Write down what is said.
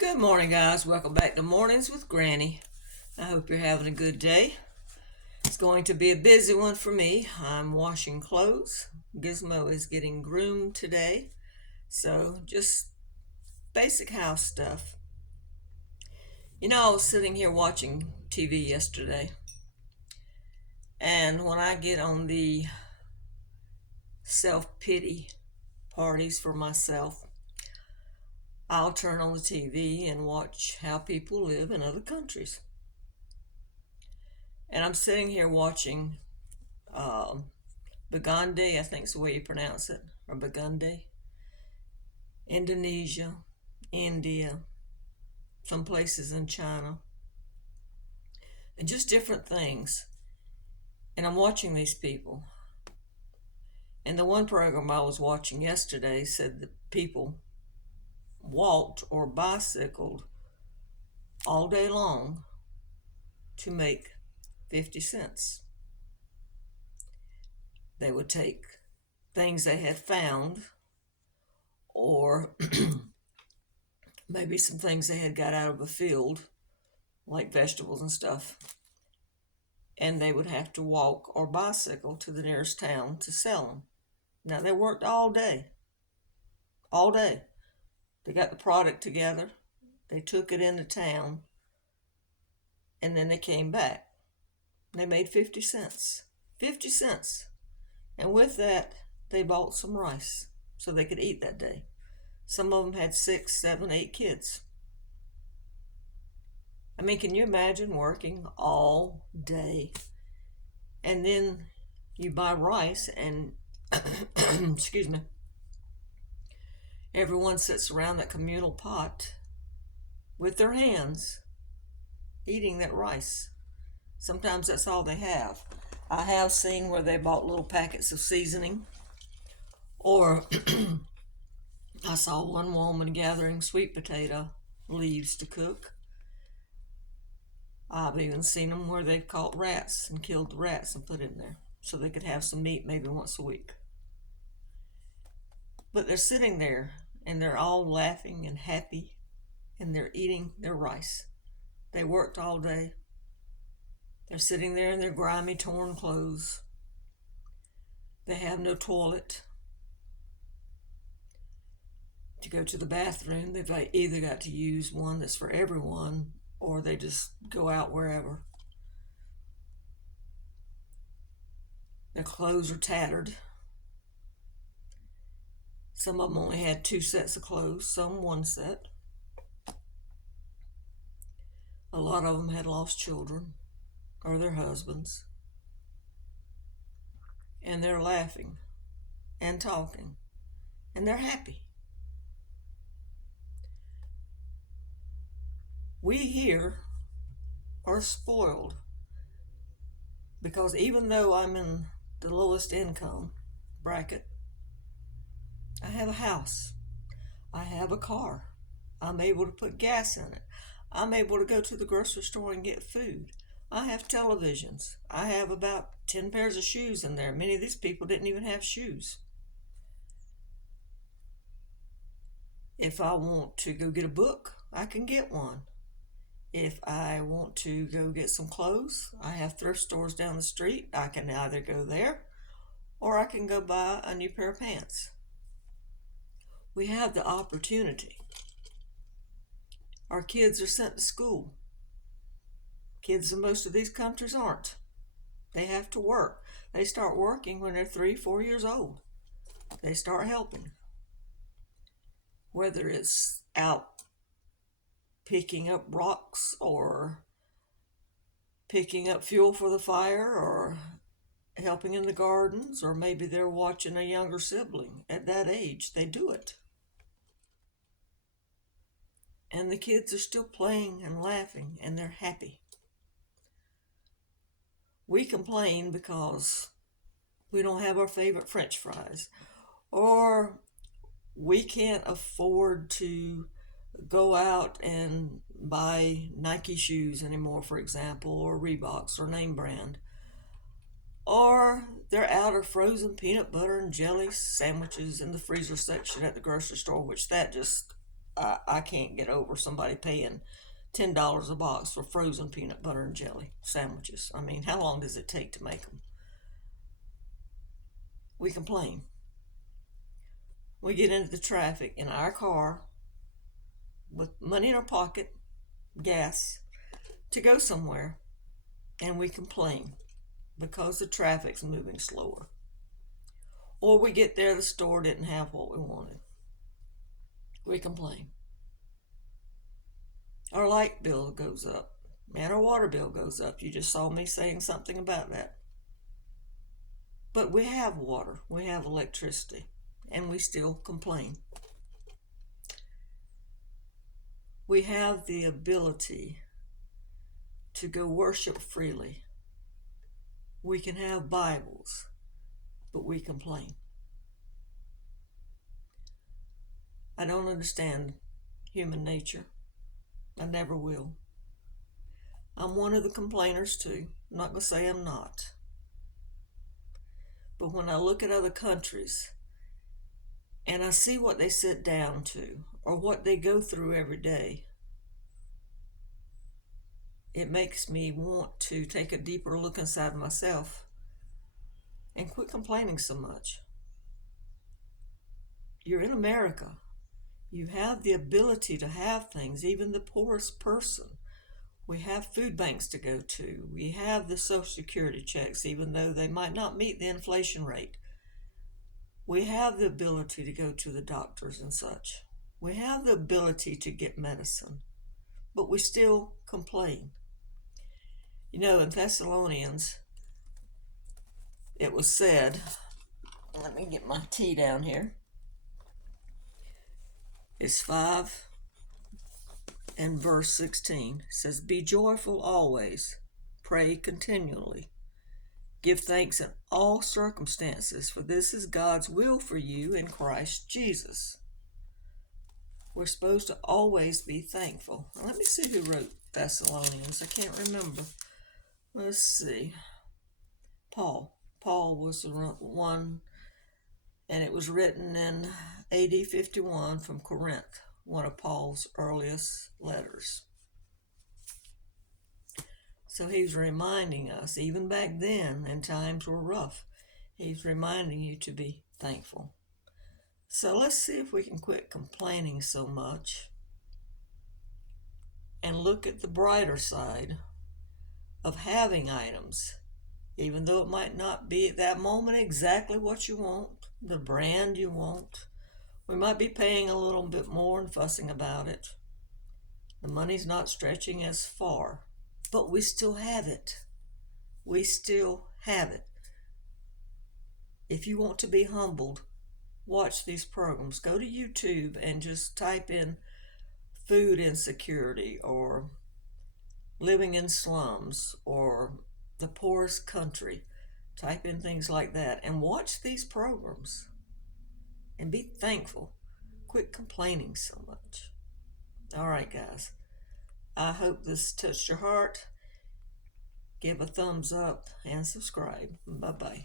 Good morning, guys. Welcome back to Mornings with Granny. I hope you're having a good day. It's going to be a busy one for me. I'm washing clothes. Gizmo is getting groomed today. So, just basic house stuff. I was sitting here watching TV yesterday, and when I get on the self pity parties for myself, I'll turn on the TV and watch how people live in other countries. And I'm sitting here watching Bagande, I think is the way you pronounce it, or Bagande, Indonesia, India, some places in China, and just different things. And I'm watching these people. And the one program I was watching yesterday said that people walked or bicycled all day long to make 50 cents. They would take things they had found, or maybe some things they had got out of a field, like vegetables and stuff, and they would have to walk or bicycle to the nearest town to sell them. Now, they worked all day. All day. They got the product together, they took it into town, and then they came back. They made 50 cents. 50 cents. And with that, they bought some rice so they could eat that day. Some of them had 6, 7, 8 kids. I mean, can you imagine working all day and then you buy rice and, excuse me, everyone sits around that communal pot with their hands eating that rice. Sometimes that's all they have. I have seen where they bought little packets of seasoning, or I saw one woman gathering sweet potato leaves to cook. I've even seen them where they've caught rats and killed the rats and put in there so they could have some meat maybe once a week. But they're sitting there and they're all laughing and happy and they're eating their rice. They worked all day. They're sitting there in their grimy, torn clothes. They have no toilet. To go to the bathroom, they've either got to use one that's for everyone, or they just go out wherever. Their clothes are tattered. Some of them only had 2 sets of clothes, some 1 set. A lot of them had lost children or their husbands. And they're laughing and talking, and they're happy. We here are spoiled because even though I'm in the lowest income bracket, I have a house, I have a car, I'm able to put gas in it, I'm able to go to the grocery store and get food. I have televisions. I have about 10 pairs of shoes in there. Many of these people didn't even have shoes. If I want to go get a book, I can get one. If I want to go get some clothes, I have thrift stores down the street. I can either go there or I can go buy a new pair of pants. We have the opportunity. Our kids are sent to school. Kids in most of these countries aren't. They have to work. They start working when they're 3, 4 years old. They start helping. Whether it's out picking up rocks or picking up fuel for the fire or helping in the gardens, or maybe they're watching a younger sibling at that age. They do it. And the kids are still playing and laughing and they're happy. We complain because we don't have our favorite French fries, or we can't afford to go out and buy Nike shoes anymore, for example, or Reeboks or name brand. Or they're out of frozen peanut butter and jelly sandwiches in the freezer section at the grocery store, which that just, I can't get over somebody paying $10 a box for frozen peanut butter and jelly sandwiches. I mean, how long does it take to make them? We complain. We get into the traffic in our car with money in our pocket, gas, to go somewhere, and we complain because the traffic's moving slower. Or we get there, the store didn't have what we wanted. We complain. Our light bill goes up, and our water bill goes up. You just saw me saying something about that. But we have water, we have electricity, and we still complain. We have the ability to go worship freely. We can have Bibles, but we complain. I don't understand human nature. I never will. I'm one of the complainers too. I'm not going to say I'm not. But when I look at other countries and I see what they sit down to or what they go through every day, it makes me want to take a deeper look inside myself and quit complaining so much. You're in America. You have the ability to have things, even the poorest person. We have food banks to go to. We have the Social Security checks, even though they might not meet the inflation rate. We have the ability to go to the doctors and such. We have the ability to get medicine, but we still complain. You know, in Thessalonians, it was said, let me get my tea down here. It's 5 and verse 16. It says, "Be joyful always, pray continually. Give thanks in all circumstances, for this is God's will for you in Christ Jesus." We're supposed to always be thankful. Let me see who wrote Thessalonians. I can't remember. Let's see. Paul. Paul was the one, and it was written in AD 51 from Corinth, one of Paul's earliest letters. So he's reminding us, even back then, and times were rough, he's reminding you to be thankful. So let's see if we can quit complaining so much and look at the brighter side of having items, even though it might not be at that moment exactly what you want, the brand you want. We might be paying a little bit more and fussing about it. The money's not stretching as far, but we still have it. We still have it. If you want to be humbled, watch these programs. Go to YouTube and just type in food insecurity or living in slums or the poorest country. Type in things like that and watch these programs and be thankful. Quit complaining so much. All right, guys. I hope this touched your heart. Give a thumbs up and subscribe. Bye-bye.